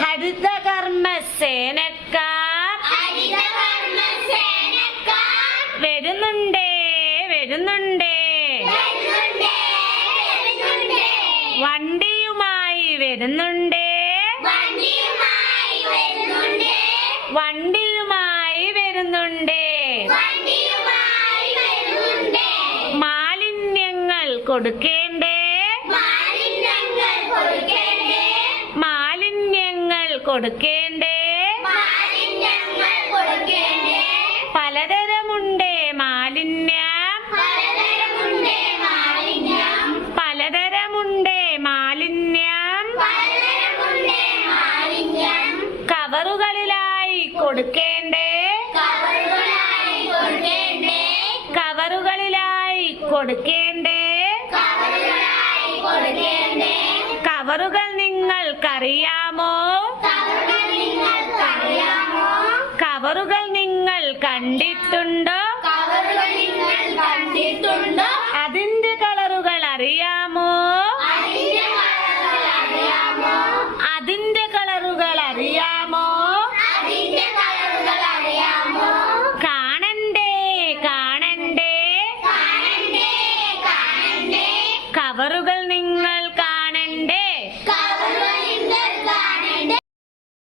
ഹരിതകർമ്മസേനക്കാർ വരുന്നുണ്ടേ വരുന്നുണ്ടേ, വണ്ടിയുമായി വരുന്നുണ്ടേ, വണ്ടിയുമായി വരുന്നുണ്ടേ. മാലിന്യങ്ങൾ കൊടുക്കേണ്ടേ, മാലിന്യങ്ങൾ കൊടുക്കേണ്ടേ. പലതരമുണ്ടേ മാലിന്യം, പലതരമുണ്ടേ മാലിന്യം. കവറുകളിലായി കൊടുക്കേണ്ടേ, കവറുകളിലായി കൊടുക്കേണ്ടേ. കവറുകൾ നിങ്ങൾക്കറിയാമോ, കവറുകൾ നിങ്ങൾ കണ്ടിട്ടുണ്ടോ, അതിന്റെ